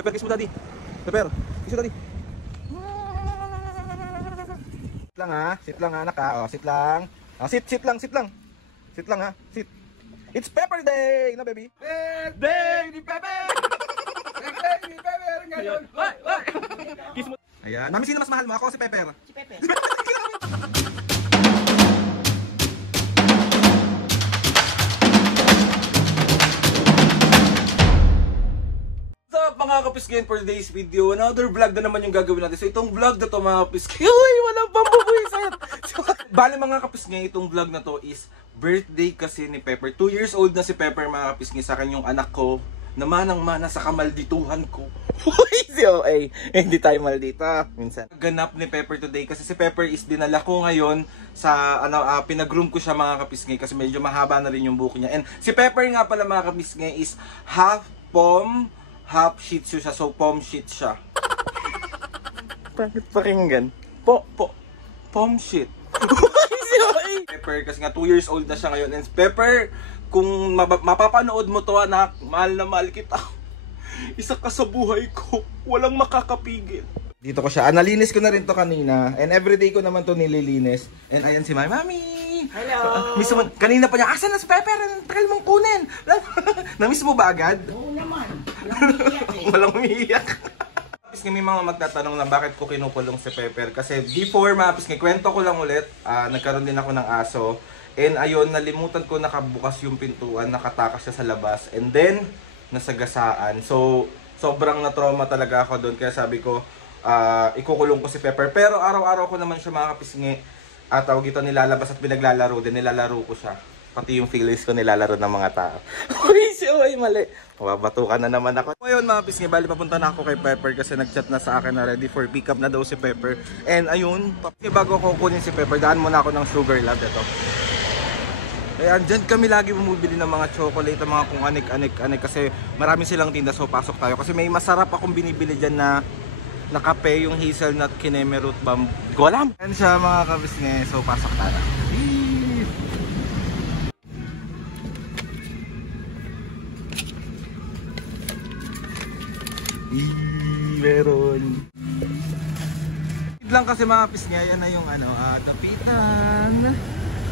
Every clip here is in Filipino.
Pepper, kiss mo daddy. Pepper, kiss mo daddy. Sit lang ha, sit lang ha anak ha. Oh, sit lang. Oh, sit lang, sit lang. Sit lang ha, sit. It's Pepper Day, na baby. Birthday ni Pepper! Birthday ni Pepper ngayon! Kiss mo. Ayan, mami, sino mas mahal mo? Ako o si Pepper? Si Pepe. Mga kapisgain, for today's video, another vlog na naman yung gagawin natin. So itong vlog na to mga kapisgain, uy, walang pambubuisan. So, bali mga kapisgain, itong vlog na to is birthday kasi ni Pepper. 2 years old na si Pepper mga kapisgain, sa akin yung anak ko na manang-mana sa kamaldituhan ko. Uy, si OA, hindi tayo maldita minsan. Ganap ni Pepper today kasi si Pepper is dinala ko ngayon sa pinag-groom ko siya mga kapisgain kasi medyo mahaba na rin yung buhok niya. And si Pepper nga pala mga kapisgain is half pom, half shih tzu siya, so pom shit siya. Bakit pakinggan? Pom shit. Pepper, kasi nga 2 years old na siya ngayon. And Pepper, kung mapapanood mo to anak, mahal na mahal kita. Isa ka sa buhay ko, walang makakapigil. Dito ko siya, nalinis ko na rin to kanina. And everyday ko naman to nililinis. And ayan si my mami. Hello. Miss mo, kanina pa niya, asan na si Pepper? Ang tagal mong kunin. Na-miss mo ba agad? Oo naman. Walang umiiyak. Tapos may mga magtatanong na bakit ko kinukulong si Pepper. Kasi before mapis nga, kwento ko lang ulit, nagkaroon din ako ng aso. And ayun, nalimutan ko nakabukas yung pintuan, nakatakas siya sa labas. And then, nasagasaan. So, sobrang na-trauma talaga ako doon. Kaya sabi ko, ikukulong ko si Pepper. Pero araw-araw ko naman siya mga kapisngi. At tawag ito nilalabas at pinaglalaro din. Nilalaro ko siya. Pati yung feelings ko nilalaro ng mga tao. Uy, ay mali. Mababatukan na naman ako. Ngayon mga pisngi, bali papunta na ako kay Pepper kasi nag-chat na sa akin na ready for pick up na daw si Pepper. And ayun, bago ko kunin si Pepper, daan muna ako ng Sugar Lab. Ito. Kaya dyan kami lagi bumibili ng mga chocolate, mga kung anik-anik kasi marami silang tinda, so pasok tayo. Kasi may masarap akong binibili dyan na kape, yung hazelnut kinemerut bam. Golam! Yan siya mga kabisngi, so pasok tayo. Meron. Lang kasi mga pisngi, yan na yung Dapitan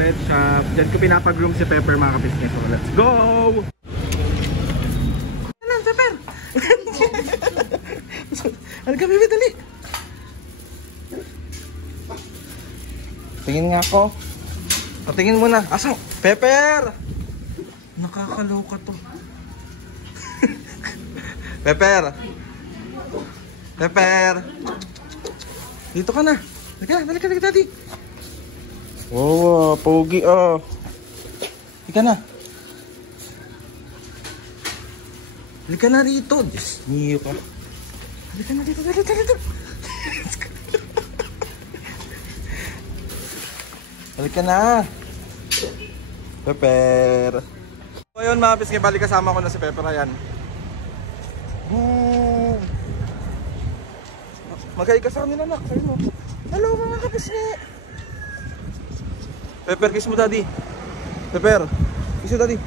Pet Shop. Diyan ko pinapag-groom si Pepper mga kapisngi. So let's go! Ano, Pepper? Ano ka, bebe, dali! Tingin nga ako. Patingin mo na. Asang? Pepper! Nakakaloka to. Pepper! Pepper! Dito ka na. Dali ka, daddy. Wow, pogi ah. Dali ka na. Dali ka na rito. Diyos niyo ka. Dali ka na dito, dali. Dali ka na. Pepper. So ayun mga pisngi, balik kasama ko na si Pepper. Ayan. Boom! Magay ka sa kanila anak. Sabi mo, hello mga kapisngi. Pepper, kiss mo daddy. Pepper, kiss mo daddy.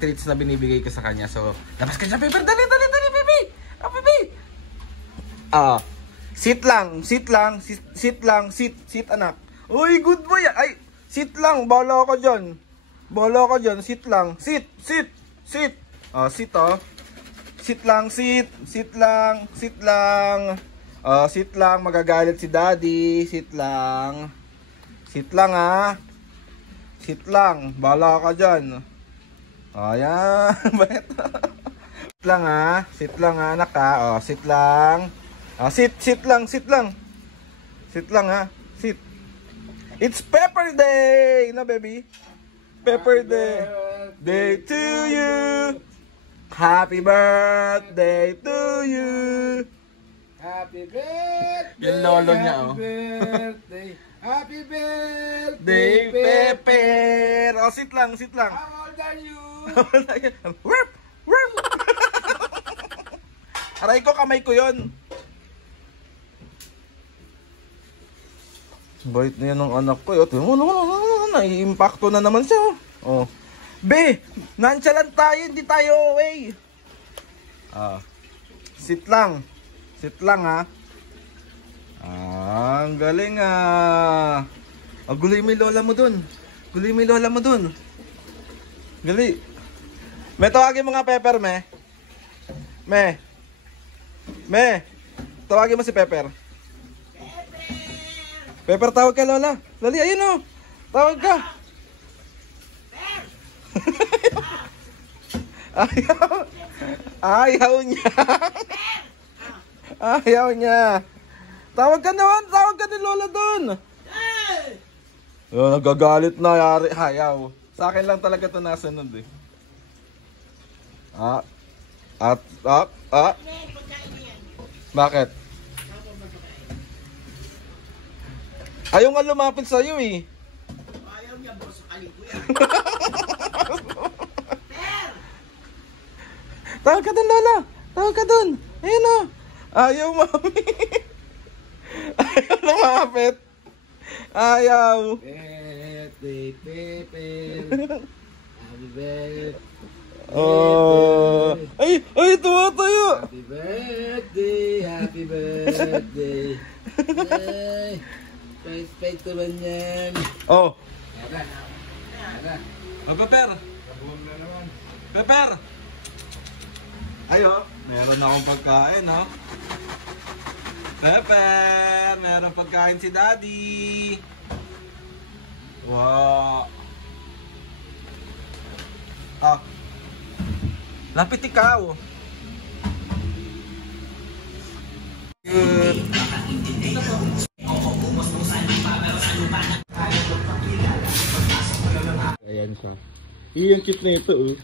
Treats na binibigay ko sa kanya. So, labas ka siya Pepper. Dali, baby. Baby. Sit anak. Uy, good boy. Ay, sit lang. Bahala ka dyan. Sit lang. Sit. Sit oh. Sit lang. Magagalit si daddy. Sit lang ha. Sit lang. Bahala ka dyan. Ayan. Sit lang ha anak ha. Sit lang. Sit lang ha. Sit. It's Pepper Day, na baby. Pepper Day to you. Happy birthday to you. Happy birthday! Yung lolo niya oh. Happy birthday, Pepper. Oh, sit lang. How old are you? Warp. Aray ko, kamay ko yon. Bait na yan ng anak ko. Nai-impacto na naman siya. Oh. Be, nonchalant tayo, hindi tayo away. Sit lang. Sit lang ha. Ang galing ah. Guloy mo yung lola mo dun. Guloy mo yung lola mo dun. Gali. Me, tawagin mo nga Pepper, me. Me. Tawagin mo si Pepper. Pepper, tawag ka lola. Lali, ayun o. Tawag ka. Ayaw niya. Ayaw niya. Tawag ka naman. Tawag ka ni lola dun. Nagagalit na. Yari. Ayaw. Sa akin lang talaga ito nasunod eh. Bakit? Ayaw nga lumapit sa'yo eh. Ayaw niya, boss. Kaliko yan. Tawag ka dun, lola. Tawag ka dun. Ayun o. Ayaw, mami. Ayaw lumapit. Ayaw. Birthday, Pepper. Happy birthday. Oh. Ay, tuwa tayo. Happy birthday. Happy birthday. Ay, space ko man yan. Oh. Tara. Pepper. Pepper. Ayo, meron akong pagkain, ha? Pepper, meron pagkain si Daddy. Wow. Lapit ikaw. Good. Ayan siya. Ang cute na ito, oh.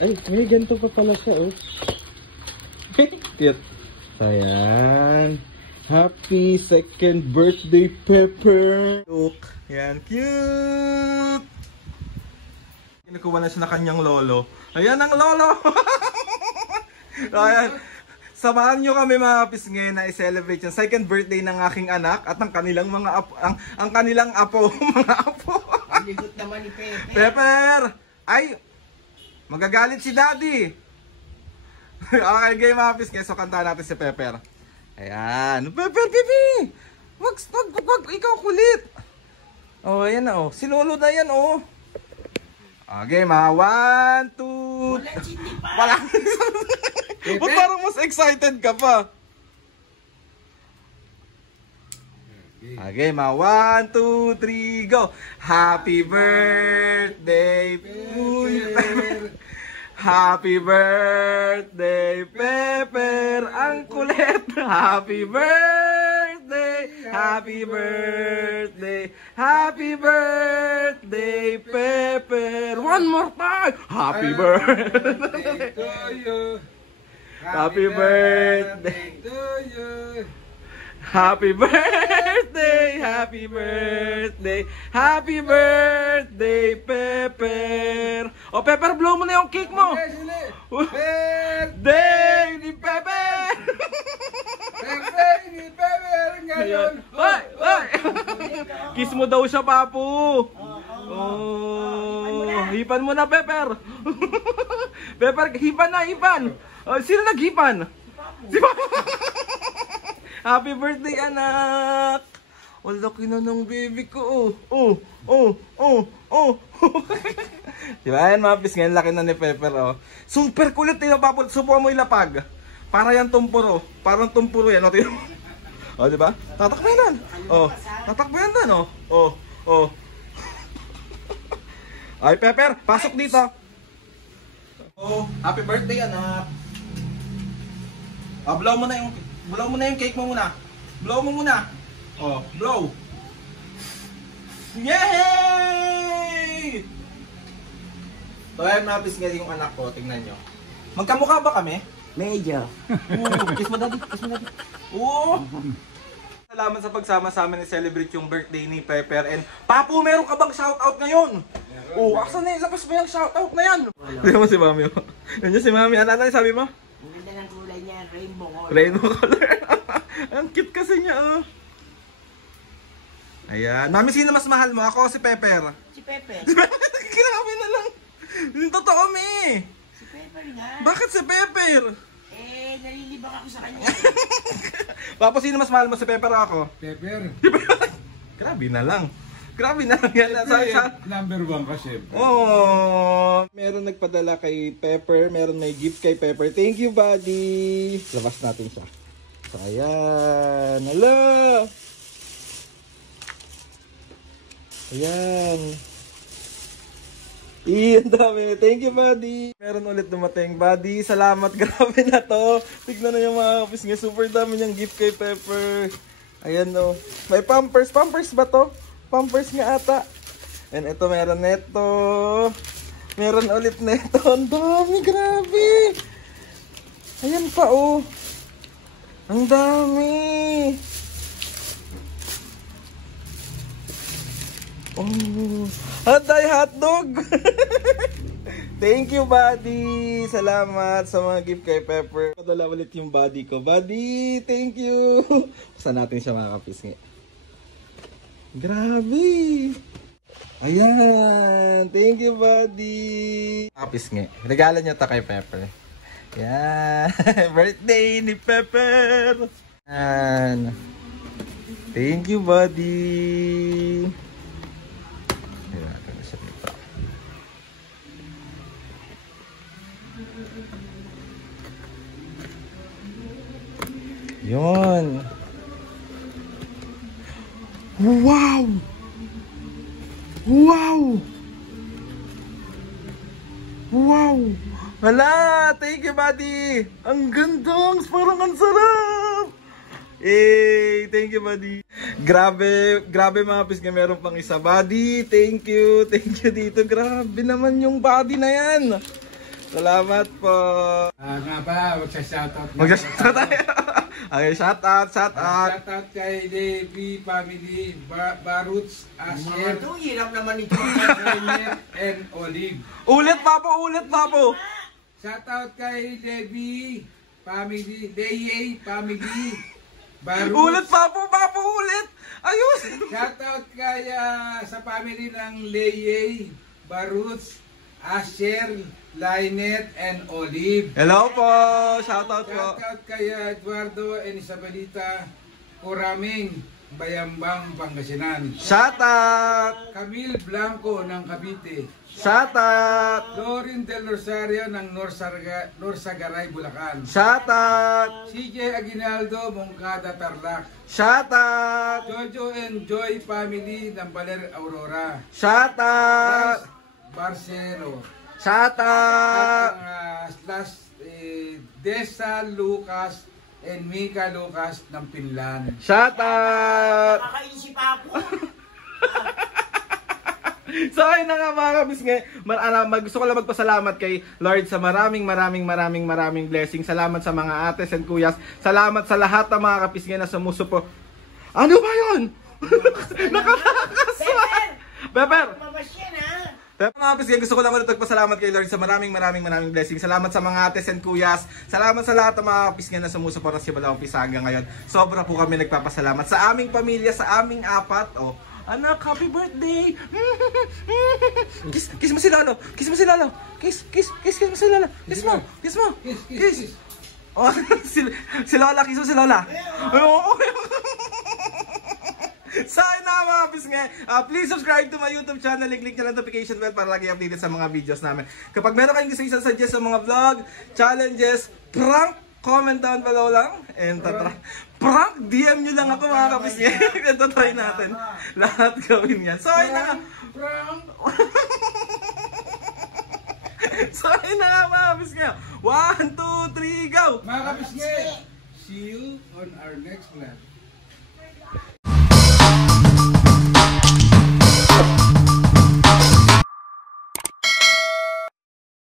Ay, may ganito pa pala siya, oh. Cute. So, ayan. Happy second birthday, Pepper. Look. Ayan, cute. Kinukuha na siya na kanyang lolo. Ayan ang lolo. Ayan. Samahan nyo kami mga pisngi na i-celebrate yung second birthday ng aking anak at ang kanilang mga apo, ang kanilang apo, mga apo. Ang ligot naman ni Pepper. Pepper! Ay! Magagalit si Daddy! Okay, game mga pisngi. So, kanta natin si Pepper. Ayan. Pepper, Pipi! Wag, ikaw kulit! Oh, ayan na, oh. Si Lolo na yan, oh. Okay, mga 1, 2... Wala. Ba't parang mas excited ka pa? Okay, mga 1, 2, 3, go! Happy birthday, Pepper! Happy birthday, Pepper! Ang kulit! Happy birthday! Happy birthday! Happy birthday, Pepper! One more time! Happy birthday to you. Happy birthday to you. Happy birthday! Happy birthday! Happy birthday, Pepper! O, Pepper, blow mo na yung cake mo! Birthday ni Pepper! Birthday ni Pepper ngayon. Ay! Ay! Kiss mo daw siya, Papu! Oh, hipan mo na, Pepper! Pepper, hipan na, hipan! Sino naghipan? Si Papa! Happy birthday, anak! Ang laki na ng baby ko, Diba, ayan mga pis, ngayon laki na ni Pepper, oh. Super kulit, Papul, subukan mo ilapag. Para yan tumpuro. Parang tumpuro yan, tingnan mo. Oh, diba? Tatakbo yan, tatakbo yan dan, Ay, Pepper, pasok dito. Oh, happy birthday, anak. Blow mo na yung cake mo muna. Blow mo muna. Oh, blow. Yay! So, ayan mga pisngi yung anak ko. Tingnan nyo. Magkamukha ba kami? Medyo. Kiss mo daddy. Oo. Salamat sa pagsama sa amin i-celebrate yung birthday ni Pepper. And Papu, meron ka bang shoutout ngayon? Aksan na ilabas mo yung shoutout na yan. Tingnan mo si Mami. Yan si Mami. Ano sabi mo? Ang ganda ng kulay niya, rainbow color. Rainbow color. Ang cute kasi niya, oh. Ayan. Mami, sino mas mahal mo? Ako o si Pepper? Si Pepe. Grabe na lang. Yung totoo, me. Si Pepper nga. Bakit si Pepper? Nalilibak ako sa kanya. Papa, sino mas mahal mo, si Pepper o ako? Pepper. Grabe na lang. Grabe na lang yan. Sa Number 1 ka, chef. oh, meron nagpadala kay Pepper, meron may gift kay Pepper. Thank you, buddy. Labas natin siya. So, ayan. Hello! Ayan. Ang dami. Thank you, buddy. Meron ulit dumating, buddy. Salamat. Grabe na to. Tignan na yung mga kapis niya. Super dami niyang gift kay Pepper. Ayan, no. May Pampers. Pampers ba to? Pampers nga ata. And ito, meron neto. Meron ulit neto. Ang dami. Grabe. Ayan pa, oh. Ang dami. Oh, Haday hotdog. Thank you, buddy. Salamat sa mga gift kay Pepper. Padala ulit yung buddy ko. Buddy, thank you. Buksan natin siya, mga kapisngi. Grabe. Ayan. Thank you, buddy. Kapisngi. Regalo niya ta kay Pepper. Yan. Birthday ni Pepper. Yan. Thank you, buddy. Yun. Wow! Wow! Wow! Hala! Thank you, buddy! Ang gandang! Parang ang sarap! Eh, thank you, buddy. Grabe, grabe mga pisngi, meron pang isa, buddy. Thank you dito. Grabe naman yung body na yan. Salamat po. Nga pala, magsashoutout. Magsashoutout tayo. Okay, shoutout. Shoutout kay Devi Family, Baruts, Asher, Ito, hirap naman ito. and Olive. Ulit, papo. Shoutout kay Devi Family, Leye Family, Baruts. Ulit, papo, ulit. Ayos. Shoutout kay sa family ng Leye, Baruts, Asher, Lynette, and Olive. Hello po. Shoutout po. Shoutout kay Eduardo and Isabelita Coraming, Bayambang, Pangasinan. Shoutout. Camille Blanco ng Cavite. Shoutout. Lorin Del Rosario ng Norsagaray, Bulacan. Shoutout. CJ Aguinaldo, Moncada, Tarlac. Shoutout. Jojo and Joy family ng Baler, Aurora. Shoutout. Barcelo. Shoutout. At Desa Lucas and Mika Lucas ng Pinlan. Shoutout. Nakakaisip ako. So ayun na nga mga kabisngi, gusto ko lang magpasalamat kay Lord sa maraming blessing. Salamat sa mga ates and kuyas. Salamat sa lahat ng mga kabisngi na sumusupo. Ano ba yun? Nakakaswa. Pepper! Mabas yan, ha? Pero mga kabisngi, gusto ko lang ulit magpasalamat kay Lord sa maraming blessing. Salamat sa mga ates and kuyas. Salamat sa lahat ng mga kabisngi na sumusuporta sa Balawang Pisa hanggang ngayon. Sobra po kami nagpapasalamat sa aming pamilya, sa aming apat. Oh, anak, happy birthday! Kiss mo si Lolo! Kiss mo si Lolo! Kiss mo si Lolo! Kiss mo! Kiss! Oh, si Lola, kiss mo si Lola! So ayun na mga bisngi, please subscribe to my YouTube channel, click the notification bell para lagi updated sa mga videos namin. Kapag meron kayong gusto suggest sa mga vlog, challenges, prank, comment down below lang. And prank, DM nyo lang ako mga kabisngi. Ito try natin. Lahat gawin yan. So ayun na nga. So ayun na nga mga kabisngi. 1, 2, 3, go! Mga kabisngi, see you on our next vlog.